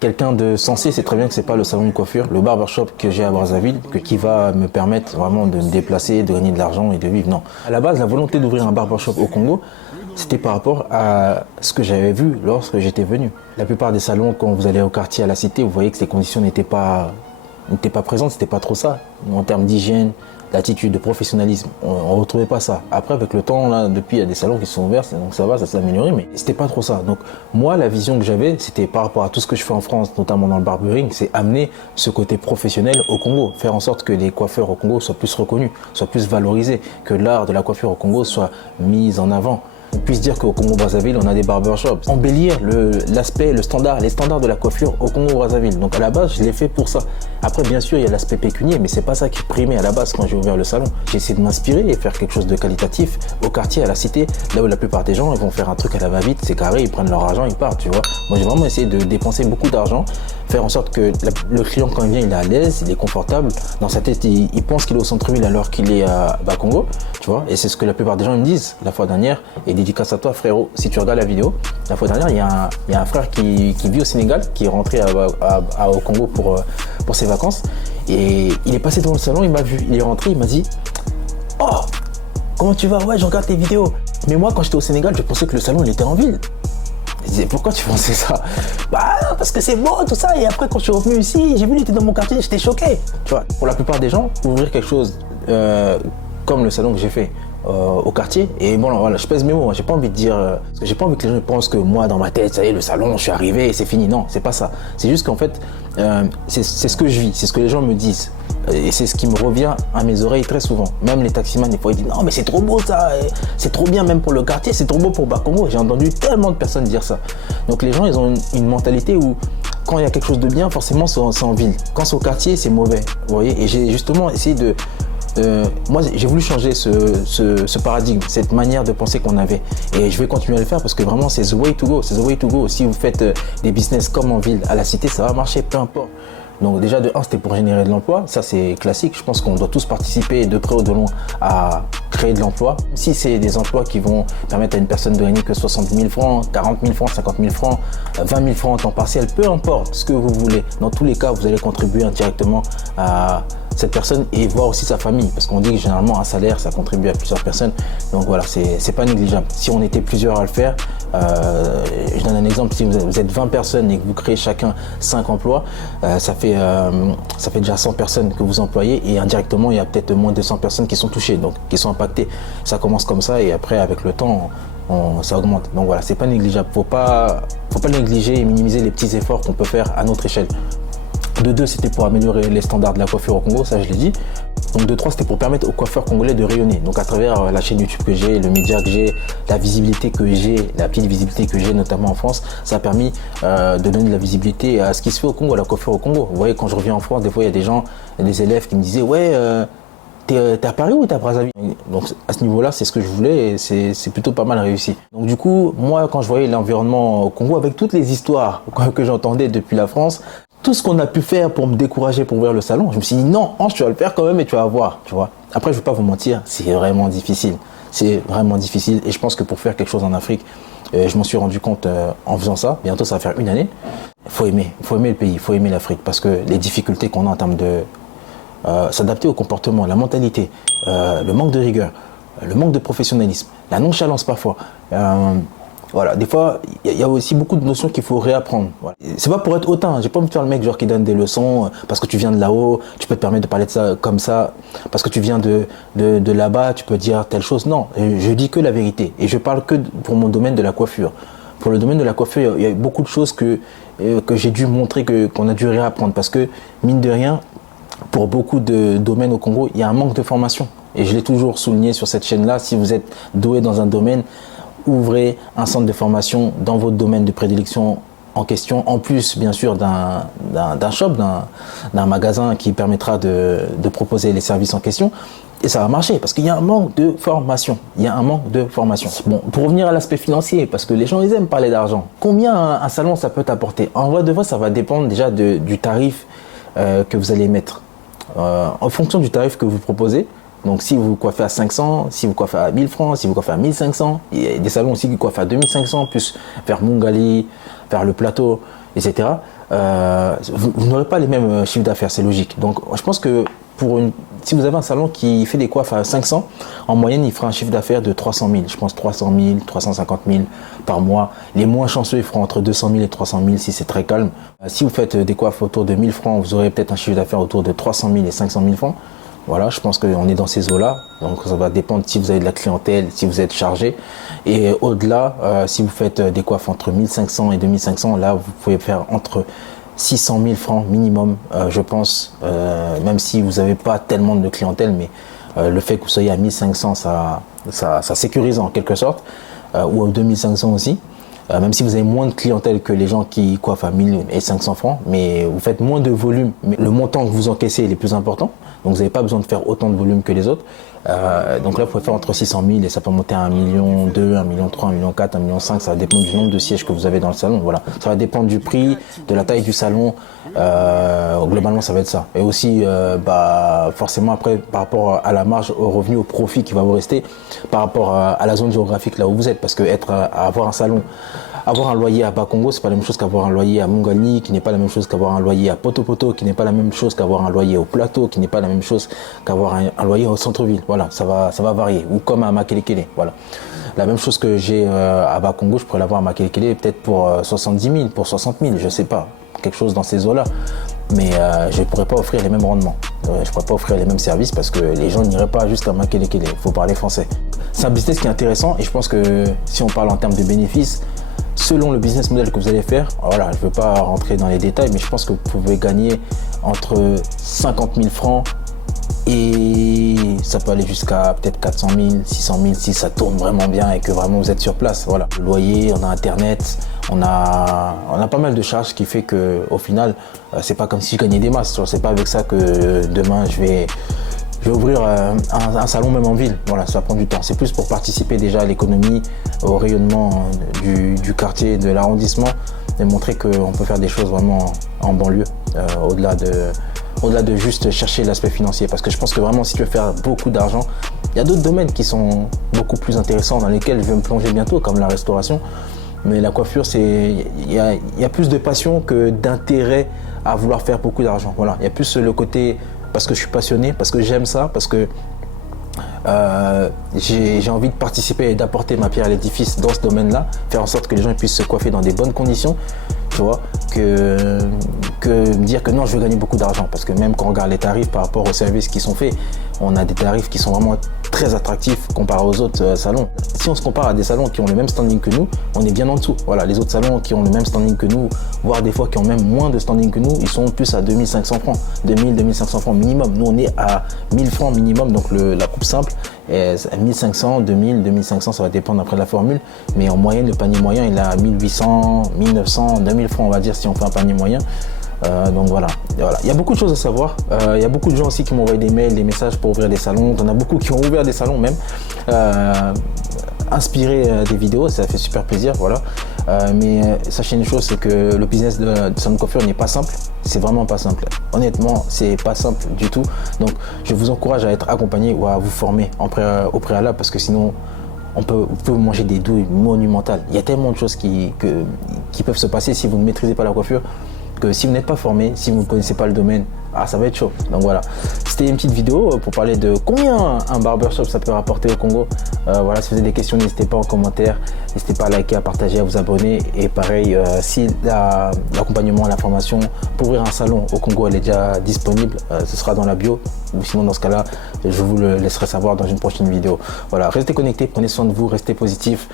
Quelqu'un de sensé sait très bien que c'est pas le salon de coiffure, le barbershop que j'ai à Brazzaville, qui va me permettre vraiment de me déplacer, de gagner de l'argent et de vivre. Non. À la base, la volonté d'ouvrir un barbershop au Congo, c'était par rapport à ce que j'avais vu lorsque j'étais venu. La plupart des salons, quand vous allez au quartier, à la cité, vous voyez que les conditions n'étaient pas présentes, c'était pas trop ça. En termes d'hygiène, d'attitude, de professionnalisme, on ne retrouvait pas ça. Après, avec le temps, là, depuis, il y a des salons qui sont ouverts, donc ça va, ça s'est amélioré, mais c'était pas trop ça. Donc, moi, la vision que j'avais, c'était par rapport à tout ce que je fais en France, notamment dans le barbering, c'est amener ce côté professionnel au Congo, faire en sorte que les coiffeurs au Congo soient plus reconnus, soient plus valorisés, que l'art de la coiffure au Congo soit mis en avant. On puisse dire qu'au Congo-Brazzaville, on a des barbershops. Embellir l'aspect, les standards de la coiffure au Congo-Brazzaville. Donc à la base, je l'ai fait pour ça. Après, bien sûr, il y a l'aspect pécunier, mais c'est pas ça qui primait à la base quand j'ai ouvert le salon. J'ai essayé de m'inspirer et faire quelque chose de qualitatif au quartier, à la cité, là où la plupart des gens, ils vont faire un truc à la va-vite, c'est carré, ils prennent leur argent, ils partent, tu vois. Moi, j'ai vraiment essayé de dépenser beaucoup d'argent, faire en sorte que le client, quand il vient, il est à l'aise, il est confortable. Dans sa tête, il pense qu'il est au centre-ville alors qu'il est à Bakongo, tu vois. Et c'est ce que la plupart des gens me disent. La fois dernière, et dédicace à toi, frérot, si tu regardes la vidéo, la fois dernière, il y a un frère qui vit au Sénégal, qui est rentré au Congo pour ses vacances. Et il est passé devant le salon, il m'a vu, il est rentré, il m'a dit « Oh, comment tu vas? Ouais, je regarde tes vidéos. Mais moi, quand j'étais au Sénégal, je pensais que le salon, il était en ville. » Je disais, pourquoi tu pensais ça? Bah, parce que c'est beau, tout ça. Et après, quand je suis revenu ici, j'ai vu, il était dans mon quartier, j'étais choqué. Tu vois, pour la plupart des gens, ouvrir quelque chose comme le salon que j'ai fait au quartier, et bon, voilà, je pèse mes mots. J'ai pas envie de dire, parce que j'ai pas envie que les gens pensent que moi, dans ma tête, ça y est, le salon, je suis arrivé et c'est fini. Non, c'est pas ça. C'est juste qu'en fait, c'est ce que je vis, c'est ce que les gens me disent. Et c'est ce qui me revient à mes oreilles très souvent. Même les taximans, des fois, ils disent non, mais c'est trop beau ça, c'est trop bien même pour le quartier, c'est trop beau pour Bakongo. J'ai entendu tellement de personnes dire ça. Donc les gens, ils ont une mentalité où quand il y a quelque chose de bien, forcément, c'est en ville. Quand c'est au quartier, c'est mauvais. Vous voyez. Et j'ai justement essayé de. Moi, j'ai voulu changer ce paradigme, cette manière de penser qu'on avait. Et je vais continuer à le faire parce que vraiment, c'est the way to go. C'est the way to go. Si vous faites des business comme en ville, à la cité, ça va marcher, peu importe. Donc déjà de 1, c'était pour générer de l'emploi, ça c'est classique, je pense qu'on doit tous participer de près ou de loin à créer de l'emploi. Si c'est des emplois qui vont permettre à une personne de gagner que 60 000 francs, 40 000 francs, 50 000 francs, 20 000 francs en temps partiel, peu importe ce que vous voulez, dans tous les cas vous allez contribuer indirectement à cette personne et voir aussi sa famille, parce qu'on dit que généralement un salaire ça contribue à plusieurs personnes, donc voilà, c'est pas négligeable. Si on était plusieurs à le faire, je donne un exemple, si vous êtes 20 personnes et que vous créez chacun 5 emplois, ça fait déjà 100 personnes que vous employez et indirectement il y a peut-être moins de 100 personnes qui sont touchées, donc qui sont impactées. Ça commence comme ça et après avec le temps ça augmente. Donc voilà, c'est pas négligeable, faut pas négliger et minimiser les petits efforts qu'on peut faire à notre échelle. De 2, c'était pour améliorer les standards de la coiffure au Congo, ça je l'ai dit. Donc de 3, c'était pour permettre aux coiffeurs congolais de rayonner. Donc à travers la chaîne YouTube que j'ai, le média que j'ai, la visibilité que j'ai, la petite visibilité que j'ai notamment en France, ça a permis de donner de la visibilité à ce qui se fait au Congo, à la coiffure au Congo. Vous voyez, quand je reviens en France, des fois il y a des gens, des élèves qui me disaient « Ouais, t'es à Paris ou t'es à Brazzaville ?» Donc à ce niveau-là, c'est ce que je voulais et c'est plutôt pas mal réussi. Donc du coup, moi quand je voyais l'environnement au Congo, avec toutes les histoires que j'entendais depuis la France, tout ce qu'on a pu faire pour me décourager pour ouvrir le salon, je me suis dit non, Ange, tu vas le faire quand même et tu vas voir, tu vois. Après, je ne vais pas vous mentir, c'est vraiment difficile. C'est vraiment difficile et je pense que pour faire quelque chose en Afrique, je m'en suis rendu compte en faisant ça. Bientôt, ça va faire 1 année. Il faut aimer le pays, il faut aimer l'Afrique parce que les difficultés qu'on a en termes de s'adapter au comportement, la mentalité, le manque de rigueur, le manque de professionnalisme, la nonchalance parfois. Voilà, des fois, il y a aussi beaucoup de notions qu'il faut réapprendre. Voilà. C'est pas pour être hautain, j'ai pas envie de faire le mec genre qui donne des leçons parce que tu viens de là-haut, tu peux te permettre de parler de ça comme ça, parce que tu viens de là-bas, tu peux dire telle chose. Non, je dis que la vérité et je parle que pour mon domaine de la coiffure. Pour le domaine de la coiffure, il y a beaucoup de choses que j'ai dû montrer, qu'on a dû réapprendre parce que, mine de rien, pour beaucoup de domaines au Congo, il y a un manque de formation. Et je l'ai toujours souligné sur cette chaîne-là, si vous êtes doué dans un domaine, ouvrez un centre de formation dans votre domaine de prédilection en question, en plus bien sûr d'un shop, d'un magasin qui permettra de proposer les services en question. Et ça va marcher parce qu'il y a un manque de formation. Il y a un manque de formation. Bon, pour revenir à l'aspect financier, parce que les gens ils aiment parler d'argent. Combien un salon ça peut t'apporter? En vrai de vrai, ça va dépendre déjà du tarif que vous allez mettre. En fonction du tarif que vous proposez. Donc si vous coiffez à 500, si vous coiffez à 1000 francs, si vous coiffez à 1500, il y a des salons aussi qui coiffent à 2500, plus vers Mungali, vers le plateau, etc. vous n'aurez pas les mêmes chiffres d'affaires, c'est logique. Donc je pense que si vous avez un salon qui fait des coiffes à 500, en moyenne, il fera un chiffre d'affaires de 300 000. Je pense 300 000, 350 000 par mois. Les moins chanceux, ils feront entre 200 000 et 300 000 si c'est très calme. Si vous faites des coiffes autour de 1000 francs, vous aurez peut-être un chiffre d'affaires autour de 300 000 et 500 000 francs. Voilà, je pense qu'on est dans ces eaux-là. Donc ça va dépendre si vous avez de la clientèle, si vous êtes chargé. Et au-delà, si vous faites des coiffes entre 1500 et 2500, là, vous pouvez faire entre 600 000 francs minimum, je pense, même si vous n'avez pas tellement de clientèle, mais le fait que vous soyez à 1500, ça sécurise en quelque sorte, ou à 2500 aussi. Même si vous avez moins de clientèle que les gens qui coiffent à 1500 francs, mais vous faites moins de volume, mais le montant que vous encaissez est le plus important, donc vous n'avez pas besoin de faire autant de volume que les autres. Donc là, vous pouvez faire entre 600 000 et ça peut monter à 1,2 million, 1,3 million, 1,4 million, 1,5 million, ça va dépendre du nombre de sièges que vous avez dans le salon. Voilà. Ça va dépendre du prix, de la taille du salon, globalement ça va être ça. Et aussi, forcément après, par rapport à la marge, au revenu, au profit qui va vous rester, par rapport à la zone géographique là où vous êtes, parce que avoir un salon, avoir un loyer à Bakongo, c'est pas la même chose qu'avoir un loyer à Montgolny, qui n'est pas la même chose qu'avoir un loyer à Poto-Poto, qui n'est pas la même chose qu'avoir un loyer au Plateau, qui n'est pas la même chose qu'avoir un loyer au centre-ville. Voilà, ça va varier. Ou comme à Makelekele, voilà. La même chose que j'ai à Bakongo, je pourrais l'avoir à Makelekele peut-être pour 70 000, pour 60 000, je sais pas, quelque chose dans ces eaux-là. Mais je ne pourrais pas offrir les mêmes rendements. Je ne pourrais pas offrir les mêmes services parce que les gens n'iraient pas juste à Makelekele. Il faut parler français. C'est un business qui est intéressant et je pense que si on parle en termes de bénéfices, selon le business model que vous allez faire, voilà, je ne veux pas rentrer dans les détails, mais je pense que vous pouvez gagner entre 50 000 francs et ça peut aller jusqu'à peut-être 400 000, 600 000 si ça tourne vraiment bien et que vraiment vous êtes sur place. Voilà. Le loyer, on a Internet, on a pas mal de charges, ce qui fait qu'au final, c'est pas comme si je gagnais des masses. C'est pas avec ça que demain je vais ouvrir un salon même en ville. Voilà, ça prend du temps. C'est plus pour participer déjà à l'économie, au rayonnement du quartier, de l'arrondissement et montrer qu'on peut faire des choses vraiment en banlieue, au-delà de juste chercher l'aspect financier. Parce que je pense que vraiment, si tu veux faire beaucoup d'argent, il y a d'autres domaines qui sont beaucoup plus intéressants dans lesquels je vais me plonger bientôt, comme la restauration. Mais la coiffure, il y a plus de passion que d'intérêt à vouloir faire beaucoup d'argent. Voilà, il y a plus le côté parce que je suis passionné, parce que j'aime ça, parce que j'ai envie de participer et d'apporter ma pierre à l'édifice dans ce domaine-là, faire en sorte que les gens puissent se coiffer dans des bonnes conditions, tu vois, que me dire que non, je veux gagner beaucoup d'argent. Parce que même quand on regarde les tarifs par rapport aux services qui sont faits, on a des tarifs qui sont vraiment très attractifs comparé aux autres salons. Si on se compare à des salons qui ont le même standing que nous, on est bien en dessous. Voilà, les autres salons qui ont le même standing que nous, voire des fois qui ont même moins de standing que nous, ils sont plus à 2500 francs, 2000, 2500 francs minimum. Nous, on est à 1000 francs minimum, donc la coupe simple est à 1500, 2000, 2500, ça va dépendre après de la formule. Mais en moyenne, le panier moyen, il est à 1800, 1900, 2000 francs, on va dire, si on fait un panier moyen. Donc voilà, il y a beaucoup de choses à savoir. Il y a beaucoup de gens aussi qui m'ont envoyé des mails, des messages pour ouvrir des salons. Il y en a beaucoup qui ont ouvert des salons même, inspiré des vidéos, ça fait super plaisir, voilà. Mais sachez une chose, c'est que le business de salon de coiffure n'est pas simple. C'est vraiment pas simple. Honnêtement, c'est pas simple du tout. Donc je vous encourage à être accompagné ou à vous former au préalable parce que sinon vous pouvez manger des douilles monumentales. Il y a tellement de choses qui peuvent se passer si vous ne maîtrisez pas la coiffure, que si vous n'êtes pas formé, si vous ne connaissez pas le domaine, ça va être chaud. Donc voilà, c'était une petite vidéo pour parler de combien un barbershop ça peut rapporter au Congo. Voilà, si vous avez des questions, n'hésitez pas en commentaire, n'hésitez pas à liker, à partager, à vous abonner. Et pareil, si l'accompagnement, la formation pour ouvrir un salon au Congo elle est déjà disponible, ce sera dans la bio. Ou sinon dans ce cas-là, je vous le laisserai savoir dans une prochaine vidéo. Voilà, restez connectés, prenez soin de vous, restez positifs.